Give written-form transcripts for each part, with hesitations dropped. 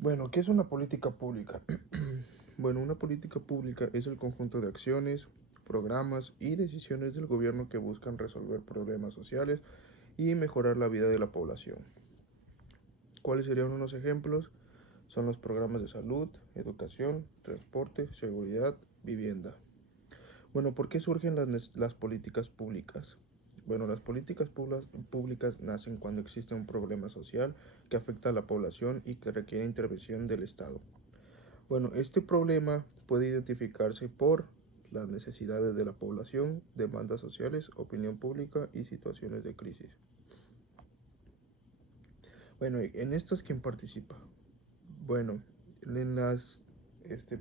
Bueno, ¿qué es una política pública? Bueno, una política pública es el conjunto de acciones, programas y decisiones del gobierno que buscan resolver problemas sociales y mejorar la vida de la población. ¿Cuáles serían unos ejemplos? Son los programas de salud, educación, transporte, seguridad, vivienda. Bueno, ¿por qué surgen las políticas públicas? Bueno, las políticas públicas nacen cuando existe un problema social que afecta a la población y que requiere intervención del Estado. Bueno, este problema puede identificarse por las necesidades de la población, demandas sociales, opinión pública y situaciones de crisis. Bueno, en estas, ¿quién participa? Bueno, en las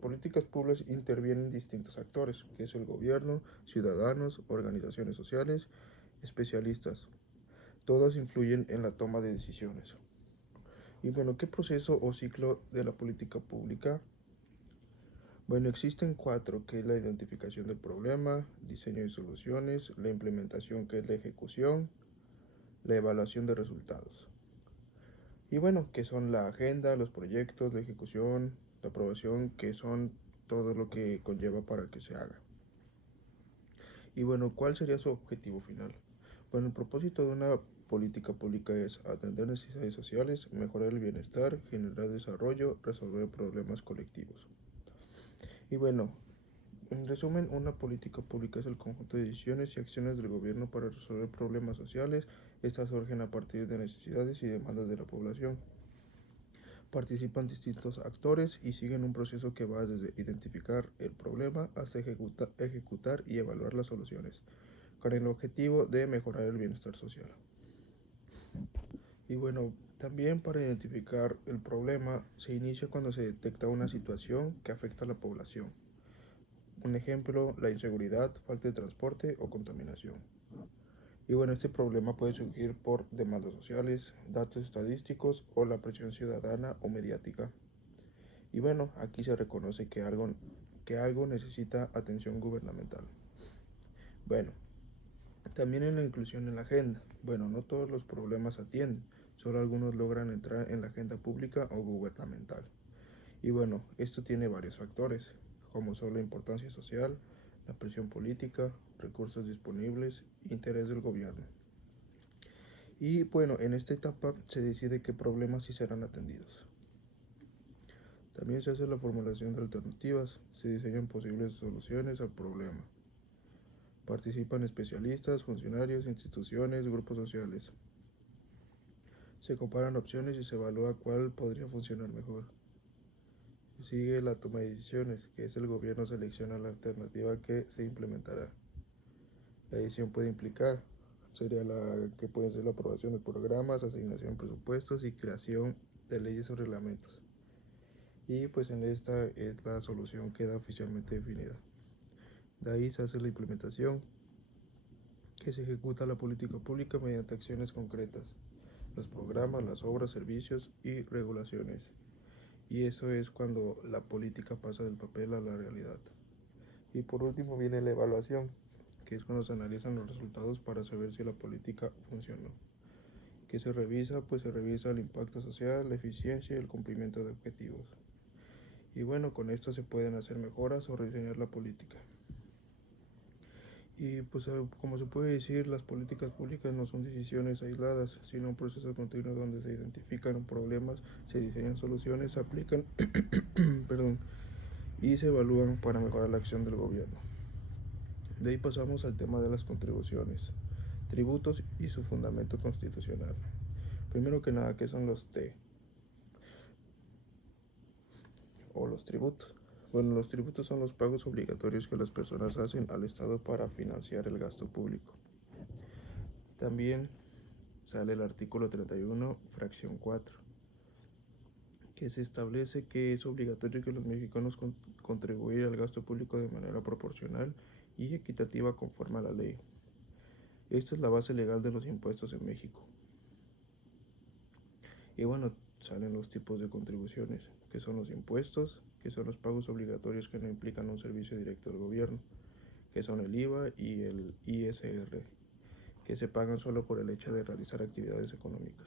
políticas públicas intervienen distintos actores, que es el gobierno, ciudadanos, organizaciones sociales, especialistas. Todos influyen en la toma de decisiones. Y bueno, ¿qué proceso o ciclo de la política pública? Bueno, existen cuatro, que es la identificación del problema, diseño de soluciones, la implementación, que es la ejecución, la evaluación de resultados. Y bueno, que son la agenda, los proyectos, la ejecución, la aprobación, que son todo lo que conlleva para que se haga. Y bueno, ¿cuál sería su objetivo final? Bueno, el propósito de una política pública es atender necesidades sociales, mejorar el bienestar, generar desarrollo, resolver problemas colectivos. Y bueno, en resumen, una política pública es el conjunto de decisiones y acciones del gobierno para resolver problemas sociales. Estas surgen a partir de necesidades y demandas de la población. Participan distintos actores y siguen un proceso que va desde identificar el problema hasta ejecutar y evaluar las soluciones, con el objetivo de mejorar el bienestar social. Y bueno, también para identificar el problema se inicia cuando se detecta una situación que afecta a la población. Un ejemplo, la inseguridad, falta de transporte o contaminación. Y bueno, este problema puede surgir por demandas sociales, datos estadísticos o la presión ciudadana o mediática. Y bueno, aquí se reconoce que algo necesita atención gubernamental. Bueno, también en la inclusión en la agenda. Bueno, no todos los problemas atienden, solo algunos logran entrar en la agenda pública o gubernamental. Y bueno, esto tiene varios factores, como son la importancia social, la presión política, recursos disponibles, interés del gobierno. Y bueno, en esta etapa se decide qué problemas sí serán atendidos. También se hace la formulación de alternativas, se diseñan posibles soluciones al problema. Participan especialistas, funcionarios, instituciones, grupos sociales. Se comparan opciones y se evalúa cuál podría funcionar mejor. Sigue la toma de decisiones, que es el gobierno selecciona la alternativa que se implementará. La decisión puede implicar, sería la que puede ser la aprobación de programas, asignación de presupuestos y creación de leyes o reglamentos. Y pues en esta es la solución queda oficialmente definida. De ahí se hace la implementación, que se ejecuta la política pública mediante acciones concretas, los programas, las obras, servicios y regulaciones. Y eso es cuando la política pasa del papel a la realidad. Y por último viene la evaluación, que es cuando se analizan los resultados para saber si la política funcionó. ¿Qué se revisa? Pues se revisa el impacto social, la eficiencia y el cumplimiento de objetivos. Y bueno, con esto se pueden hacer mejoras o rediseñar la política. Y pues como se puede decir, las políticas públicas no son decisiones aisladas, sino un proceso continuo donde se identifican problemas, se diseñan soluciones, se aplican perdón, y se evalúan para mejorar la acción del gobierno. De ahí pasamos al tema de las contribuciones, tributos y su fundamento constitucional. Primero que nada, ¿qué son los T o los tributos? Bueno, los tributos son los pagos obligatorios que las personas hacen al Estado para financiar el gasto público. También sale el artículo 31, fracción 4, que se establece que es obligatorio que los mexicanos contribuir al gasto público de manera proporcional y equitativa conforme a la ley. Esta es la base legal de los impuestos en México. Y bueno, salen los tipos de contribuciones, que son los impuestos, que son los pagos obligatorios que no implican un servicio directo del gobierno, que son el IVA y el ISR, que se pagan solo por el hecho de realizar actividades económicas.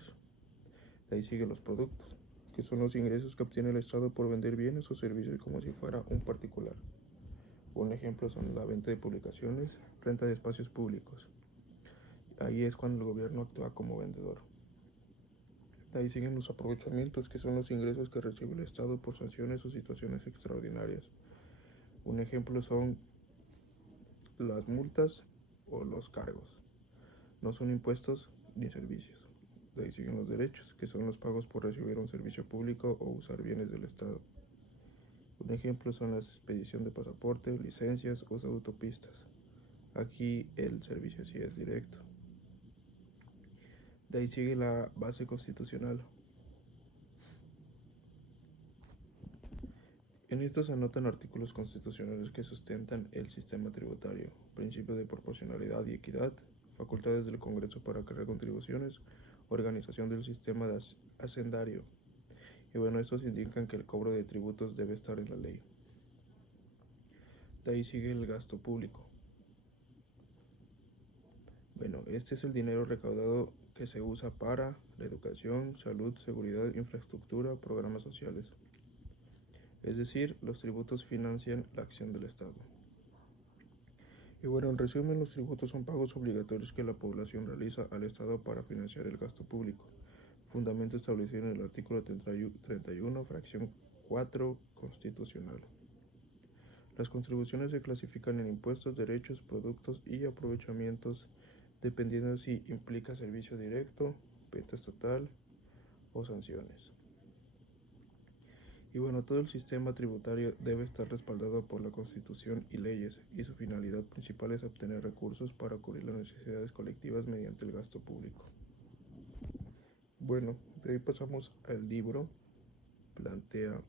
De ahí siguen los productos, que son los ingresos que obtiene el Estado por vender bienes o servicios como si fuera un particular. Un ejemplo son la venta de publicaciones, renta de espacios públicos. Ahí es cuando el gobierno actúa como vendedor. De ahí siguen los aprovechamientos, que son los ingresos que recibe el Estado por sanciones o situaciones extraordinarias. Un ejemplo son las multas o los cargos. No son impuestos ni servicios. De ahí siguen los derechos, que son los pagos por recibir un servicio público o usar bienes del Estado. Un ejemplo son la expedición de pasaporte, licencias o autopistas. Aquí el servicio sí es directo. De ahí sigue la base constitucional. En esto se anotan artículos constitucionales que sustentan el sistema tributario, principio de proporcionalidad y equidad, facultades del Congreso para crear contribuciones, organización del sistema hacendario. Y bueno, estos indican que el cobro de tributos debe estar en la ley. De ahí sigue el gasto público. Bueno, este es el dinero recaudado que se usa para la educación, salud, seguridad, infraestructura, programas sociales. Es decir, los tributos financian la acción del Estado. Y bueno, en resumen, los tributos son pagos obligatorios que la población realiza al Estado para financiar el gasto público, fundamento establecido en el artículo 31, fracción 4 constitucional. Las contribuciones se clasifican en impuestos, derechos, productos y aprovechamientos, dependiendo si implica servicio directo, venta estatal o sanciones. Y bueno, todo el sistema tributario debe estar respaldado por la Constitución y leyes, y su finalidad principal es obtener recursos para cubrir las necesidades colectivas mediante el gasto público. Bueno, de ahí pasamos al libro. Plantea,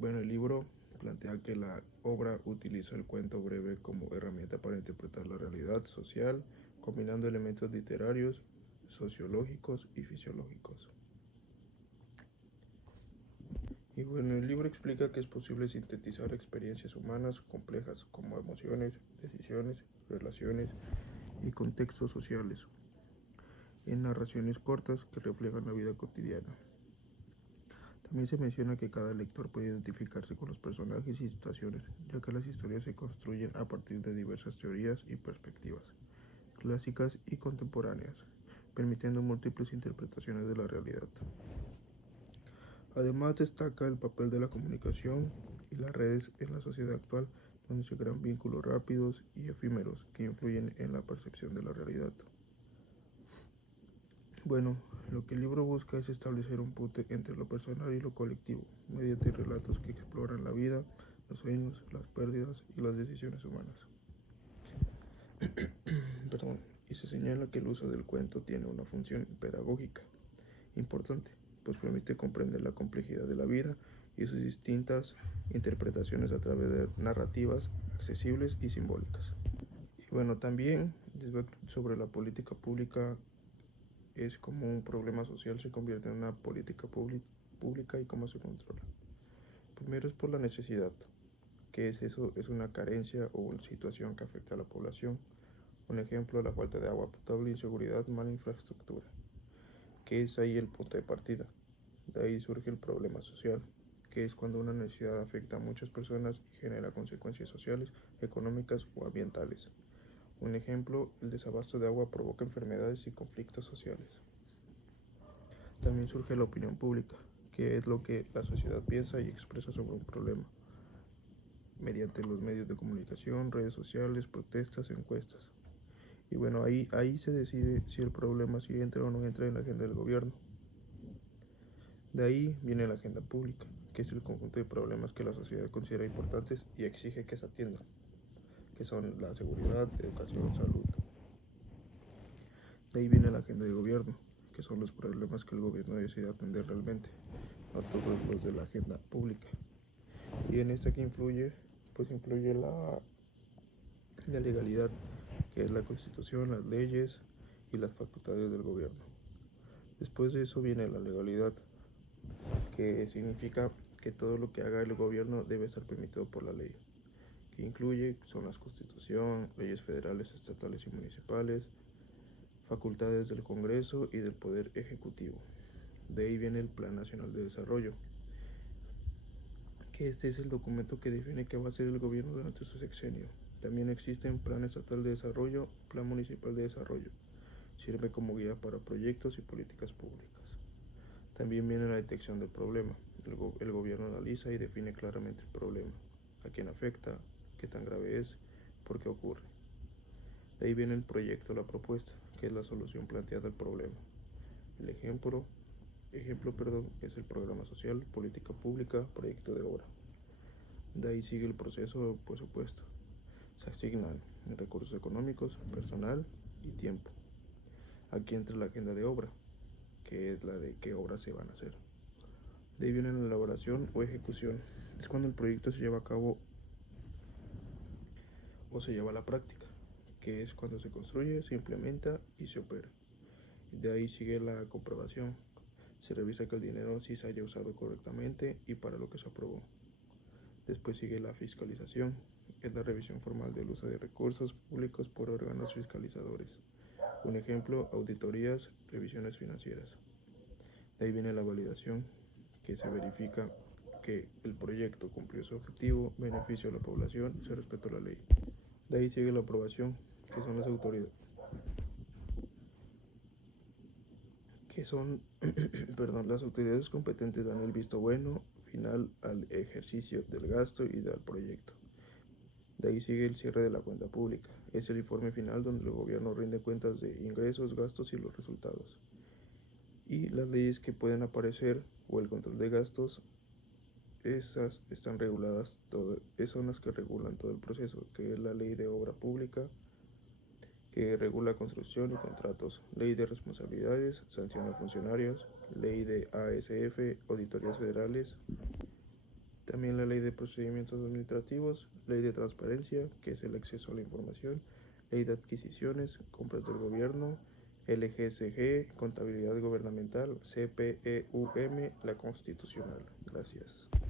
el libro plantea que la obra utiliza el cuento breve como herramienta para interpretar la realidad social, combinando elementos literarios, sociológicos y fisiológicos. Y bueno, el libro explica que es posible sintetizar experiencias humanas complejas como emociones, decisiones, relaciones y contextos sociales en narraciones cortas que reflejan la vida cotidiana. También se menciona que cada lector puede identificarse con los personajes y situaciones, ya que las historias se construyen a partir de diversas teorías y perspectivas, clásicas y contemporáneas, permitiendo múltiples interpretaciones de la realidad. Además destaca el papel de la comunicación y las redes en la sociedad actual, donde se crean vínculos rápidos y efímeros que influyen en la percepción de la realidad. Bueno, lo que el libro busca es establecer un puente entre lo personal y lo colectivo, mediante relatos que exploran la vida, los sueños, las pérdidas y las decisiones humanas. Perdón. Y se señala que el uso del cuento tiene una función pedagógica importante, pues permite comprender la complejidad de la vida y sus distintas interpretaciones a través de narrativas accesibles y simbólicas. Y bueno, también sobre la política pública es como un problema social se convierte en una política pública y cómo se controla. Primero es por la necesidad, que es eso, es una carencia o una situación que afecta a la población. Un ejemplo, la falta de agua potable, inseguridad, mala infraestructura, que es ahí el punto de partida. De ahí surge el problema social, que es cuando una necesidad afecta a muchas personas y genera consecuencias sociales, económicas o ambientales. Un ejemplo, el desabasto de agua provoca enfermedades y conflictos sociales. También surge la opinión pública, que es lo que la sociedad piensa y expresa sobre un problema, mediante los medios de comunicación, redes sociales, protestas, encuestas. Y bueno, ahí se decide si el problema sí entra o no entra en la agenda del gobierno. De ahí viene la agenda pública, que es el conjunto de problemas que la sociedad considera importantes y exige que se atiendan, que son la seguridad, educación, salud. De ahí viene la agenda de gobierno, que son los problemas que el gobierno decide atender realmente, no todos los de la agenda pública. Y en esta que influye, pues influye la legalidad, que es la constitución, las leyes y las facultades del gobierno. Después de eso viene la legalidad, que significa que todo lo que haga el gobierno debe estar permitido por la ley, que incluye son las constitución, leyes federales, estatales y municipales, facultades del Congreso y del Poder Ejecutivo. De ahí viene el Plan Nacional de Desarrollo, que este es el documento que define qué va a hacer el gobierno durante su sexenio. También existen Plan Estatal de Desarrollo, Plan Municipal de Desarrollo. Sirve como guía para proyectos y políticas públicas. También viene la detección del problema. El gobierno analiza y define claramente el problema, a quién afecta, qué tan grave es, por qué ocurre. De ahí viene el proyecto, la propuesta, que es la solución planteada al problema. El ejemplo, es el programa social, política pública, proyecto de obra. De ahí sigue el proceso de presupuesto. Se asignan recursos económicos, personal y tiempo. Aquí entra la agenda de obra, que es la de qué obras se van a hacer. De ahí viene la elaboración o ejecución. Es cuando el proyecto se lleva a cabo o se lleva a la práctica, que es cuando se construye, se implementa y se opera. De ahí sigue la comprobación. Se revisa que el dinero sí se haya usado correctamente y para lo que se aprobó. Después sigue la fiscalización, es la revisión formal del uso de recursos públicos por órganos fiscalizadores. Un ejemplo, auditorías, revisiones financieras. De ahí viene la validación, que se verifica que el proyecto cumplió su objetivo, beneficio a la población, se respetó la ley. De ahí sigue la aprobación, que son las autoridades, que son, las autoridades competentes dan el visto bueno final al ejercicio del gasto y del proyecto. De ahí sigue el cierre de la cuenta pública. Es el informe final donde el gobierno rinde cuentas de ingresos, gastos y los resultados. Y las leyes que pueden aparecer o el control de gastos, esas están reguladas, son las que regulan todo el proceso, que es la ley de obra pública, que regula construcción y contratos, ley de responsabilidades, sanción a funcionarios, ley de ASF, auditorías federales, también la ley de procedimientos administrativos, ley de transparencia, que es el acceso a la información, ley de adquisiciones, compras del gobierno, LGSG, contabilidad gubernamental, CPEUM, la constitucional. Gracias.